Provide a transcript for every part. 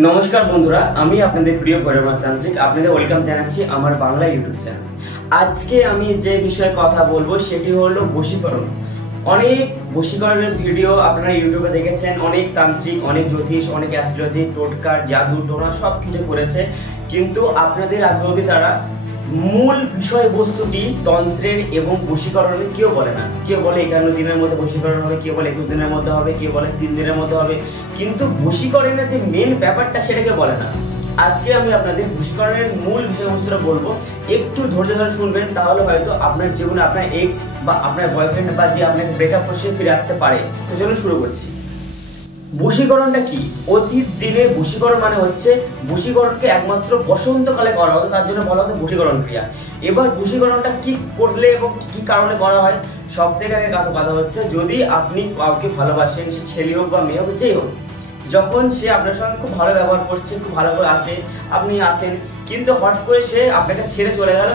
নমস্কার বন্ধুরা, আমি আপনাদের প্রিয় ভৈরবনাথ তান্ত্রিক। আপনাদের ওয়েলকাম জানাচ্ছি আমার বাংলা ইউটিউব চ্যানেল। আজকে আমি যে বিষয়ে কথা বলবো সেটি হলো বশীকরণ। অনেক বশীকরণের ভিডিও আপনারা ইউটিউবে দেখেছেন, অনেক তান্ত্রিক, অনেক জ্যোতিষ, অনেক অ্যাস্ট্রোলজি, টোটকা, জাদু টোনা সব কিছু করেছে, কিন্তু আপনাদের আজ অবধি তারা মূল বিষয়বস্তুটি তন্ত্রের এবং বশীকরণের কেউ বলে না। কেউ বলে 51 দিনের মধ্যে বশীকরণ হবে, কেউ বলে 21 দিনের মধ্যে হবে, কেউ বলে 3 দিনের মধ্যে হবে, কিন্তু বশীকরণের যে মেন ব্যাপারটা সেটাকে বলে না। আজকে আমি আপনাদের বশীকরণের মূল বিষয়বস্তুটা বলবো, একটু ধৈর্য ধরে শুনবেন, তাহলে হয়তো আপনার জীবনে আপনার এক্স বা আপনার বয়ফ্রেন্ড বা যে আপনাকে ব্রেকআপ করছে ফিরে আসতে পারে। তো চলুন শুরু করছি। বশীকরণটা কি? অতীত দিনে বশীকরণ মানে হচ্ছে বশীকরণকে একমাত্র বসন্তকালে করা হতো, তার জন্য বলা হতো বশীকরণ ক্রিয়া। এবার বশীকরণটা কি করলে এবং কি কারণে করা হয়? সব থেকে আগে কথা হচ্ছে, যদি আপনি কাউকে ভালোবাসেন, সে ছেলে হোক বা মেয়ে হোক, যেই হোক, যখন সে আপনার সঙ্গে খুব ভালো ব্যবহার করছে, খুব ভালো করে আছে, আপনি আছেন, কিন্তু হট করে সে আপনাকে ছেড়ে চলে গেল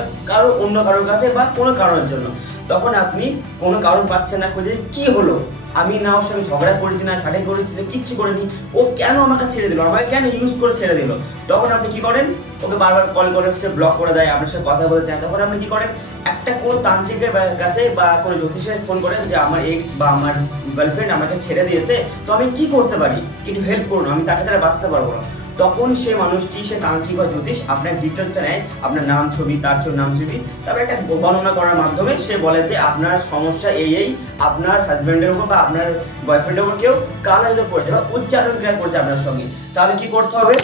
অন্য কারোর কাছে বা কোনো কারণের জন্য, তখন আপনি কোনো কারণ পাচ্ছেন না খুঁজে, কি হলো, আমি না ওর সঙ্গে ঝগড়া করেছি, না ছাড়াই করেছি, কিচ্ছু করিনি, ও কেন আমাকে ছেড়ে দিল, আমাকে কেন ইউজ করে ছেড়ে দিল, তখন আপনি কি করেন? ওকে বারবার কল করে সে ব্লক করে দেয়, আপনার সাথে কথা বলতে চায়, তখন আপনি কি করেন? একটা কোনো তান্ত্রিকের কাছে বা কোনো জ্যোতিষের ফোন করেন যে আমার এক্স বা আমার গার্লফ্রেন্ড আমাকে ছেড়ে দিয়েছে, তো আমি কি করতে পারি, একটু হেল্প করুন, আমি তাকে ছাড়া বাঁচতে পারবো না। তখন সে মানুষটি, সে তান্ত্রিক বা জ্যোতিষ আপনার ডিটেলসটা নেয়, আপনার নাম, ছবি, তার নাম, ছবি, তারপরে একটা বর্ণনা করার মাধ্যমে সে বলে যে আপনার সমস্যা এই, আপনার হাজব্যান্ডের উপর বা আপনার বয়ফ্রেন্ডের উপর কেউ কালাইজ করেছে বা উচ্চারণ ক্রিয়া করছে আপনার সঙ্গে। তাহলে কি করতে হবে?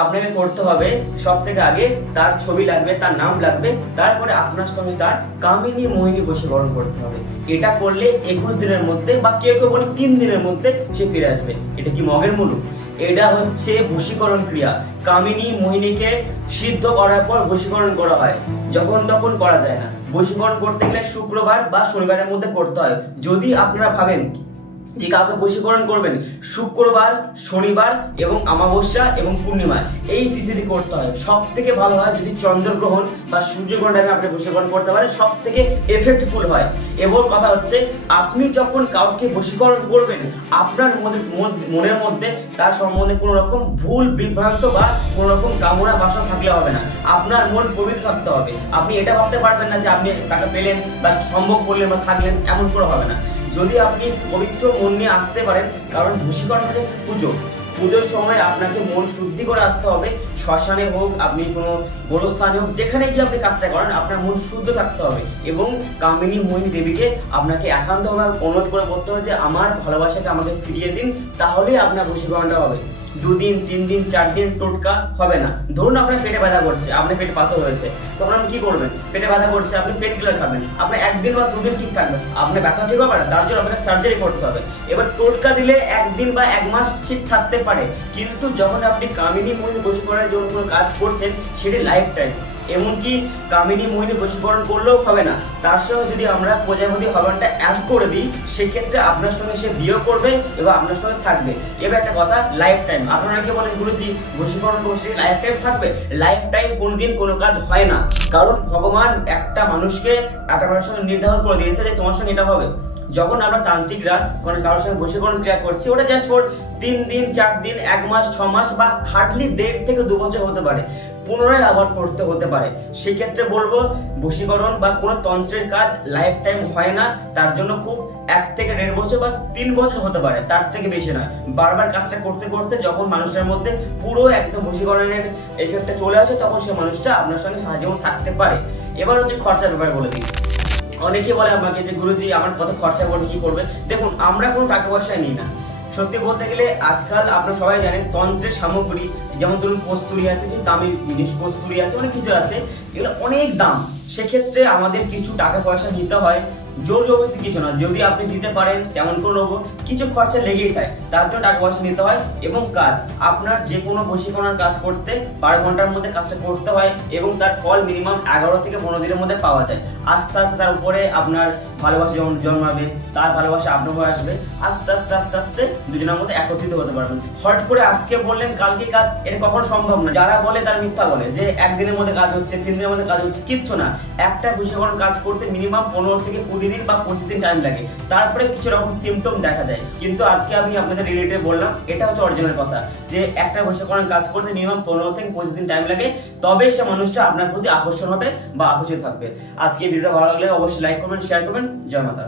আপনাকে করতে হবে, সব থেকে আগে তার ছবি লাগবে, তার নাম লাগবে, তারপরে আপনার সঙ্গে তার কামিনী মোহিনী বশীকরণ করতে হবে। এটা করলে 21 দিনের মধ্যে বা কেউ কেউ বলে 3 দিনের মধ্যে সে ফিরে আসবে। এটা কি মগের মুলুক? এটা হচ্ছে বশীকরণ ক্রিয়া। কামিনী মোহিনীকে সিদ্ধ করার পর বশীকরণ করা হয়, যখন তখন করা যায় না। বশীকরণ করতে গেলে শুক্রবার বা শনিবারের মধ্যে করতে হয়। যদি আপনারা ভাবেন যে কাউকে বশীকরণ করবেন, শুক্রবার, শনিবার এবং অমাবস্যা এবং পূর্ণিমা, এই তিথিতে করতে হয়। সব থেকে ভালো হয় যদি চন্দ্রগ্রহণ বা সূর্যগ্রহণ টাইমে আপনি বশীকরণ করতে পারেন, সব থেকে এফেক্টফুল হয়। এবং কথা হচ্ছে, আপনি যখন কাউকে বশীকরণ করবেন, আপনার মনের মধ্যে তার সম্বন্ধে কোনো রকম ভুল বিভ্রান্ত বা কোনো রকম কামনা বাসনা থাকলে হবে না। আপনার মন পবিত্র থাকতে হবে। আপনি এটা ভাবতে পারবেন না যে আপনি তাকে পেলেন বা সম্ভব করলেন বা থাকলেন, এমন করে হবে না। যদি আপনি পবিত্র মন নিয়ে আসতে পারেন, কারণ বশীকরণ হচ্ছে পুজোর সময় আপনাকে মন শুদ্ধি করে আসতে হবে। শ্মশানে হোক, আপনি কোনো গোরস্থানে হোক, যেখানে গিয়ে আপনি কাজটা করেন, আপনার মন শুদ্ধ থাকতে হবে। এবং কামিনী মোহিনী দেবীকে আপনাকে একান্তভাবে অনুরোধ করে বলতে হবে যে আমার ভালোবাসাকে আমাকে ফিরিয়ে দিন, তাহলেই আপনার বশীকরণটা হবে। 2 দিন, 3 দিন, 4 দিন টোটকা হবে না। ধরুন আপনার পেটে ব্যথা করছে, আপনার পেটে পাথর হয়েছে, তখন আপনি কি করবেন? পেটে ব্যথা করছে, আপনি পেন কিলার খাবেন, আপনার 1 দিন বা 2 দিন ঠিক থাকবে, আপনার ব্যথা ঠিক হবে না, তার জন্য আপনাকে সার্জারি করতে হবে। এবার টোটকা দিলে 1 দিন বা 1 মাস ঠিক থাকতে পারে, কিন্তু যখন আপনি কামিনী মোহিনী বশীকরণের জন্য কোনো কাজ করছেন, সেটি লাইফ টাইম। এমনকি কামিনী মোহিনী বশীকরণ করলেও হবে না, তার সঙ্গে যদি আমরা প্রজাপতি হরণটা অ্যাড করে দিই, সেক্ষেত্রে আপনার সঙ্গে সে বিয়ে করবে এবং আপনার সঙ্গে থাকবে। এবার একটা কথা, লাইফ টাইম। আপনারা কি বলেন গুরুজি বশীকরণ করছে লাইফ টাইম থাকবে? লাইফ টাইম কোনোদিন কোনো কাজ হয় না, কারণ ভগবান একটা মানুষকে সঙ্গে নির্ধারণ করে দিয়েছে যে তোমার সঙ্গে এটা হবে। যখন আমরা তান্ত্রিকরা কোনো কারোর সঙ্গে বশীকরণ ক্রিয়া করছি, ওটা জাস্ট ফর 3 দিন, 4 দিন, 1 মাস, 6 মাস বা হার্ডলি 1.5 থেকে 2 বছর হতে পারে, পুনরায় আবার করতে হতে পারে। সেক্ষেত্রে বলবো বশীকরণ বা কোনো তন্ত্রের কাজ লাইফ টাইম হয় না, তার জন্য খুব 1 থেকে 1.5 বছর বা 3 বছর হতে পারে, তার থেকে বেশি নয়। বারবার কাজটা করতে করতে যখন মানুষের মধ্যে পুরো একদম বশীকরণের এফেক্টটা চলে আসে, তখন সে মানুষটা আপনার সঙ্গে সারা জীবন থাকতে পারে। এবার হচ্ছে খরচার ব্যাপারে বলে দিই। অনেকে বলে আমাকে যে গুরুজি আমার কত খরচা করবে, কি করবে? দেখুন, আমরা কোনো টাকা পয়সা নিই না। সত্যি বলতে গেলে আজকাল আপনারা সবাই জানেন তন্ত্রের সামগ্রী, যেমন ধরুন কস্তুরি আছে, তামিল জিনিস কস্তুরি আছে, অনেক কিছু আছে, এগুলো অনেক দাম। সেক্ষেত্রে আমাদের কিছু টাকা পয়সা নিতে হয়, জোর জবরদস্তি কিছু না। যদি আপনি দিতে পারেন যেমন করে নেবো, কিছু খরচা লেগেই থাকে, তার জন্য টাকা পয়সা নিতে হয়। এবং কাজ, আপনার যে কোনো বশীকরণের কাজ করতে 12 ঘন্টার মধ্যে কাজটা করতে হয় এবং তার ফল মিনিমাম 11 থেকে 15 দিনের মধ্যে পাওয়া যায়। আস্তে আস্তে তার উপরে আপনার ভালোবাসা জন্মাবে, তার ভালোবাসা আপনার উপর আসবে, আস্তে আস্তে আস্তে আস্তে দুজনের মধ্যে একত্রিত হতে পারবেন। হট করে আজকে বললেন কালকে কাজ, এটা কখনো সম্ভব না। যারা বলে তারা মিথ্যা বলে যে একদিনের মধ্যে কাজ হচ্ছে, 3 দিনের মধ্যে কাজ হচ্ছে, কিচ্ছু না। একটা বশীকরণ কাজ করতে মিনিমাম 15 থেকে 20 দিন বা 25 দিন টাইম লাগে, তারপরে কিছু রকম সিমটম দেখা যায়। কিন্তু আজকে আমি আপনাদের রিলেটেড বললাম, এটা হচ্ছে অরিজিনাল কথা, যে একটা বশীকরণ কাজ করতে মিনিমাম 15 থেকে 25 দিন টাইম লাগে, তবে সে মানুষটা আপনার প্রতি আকর্ষণ হবে বা আকর্ষিত থাকবে। আজকে ভিডিওটা ভালো লাগলে অবশ্যই লাইক করবেন, শেয়ার করবেন। জয় মাতা।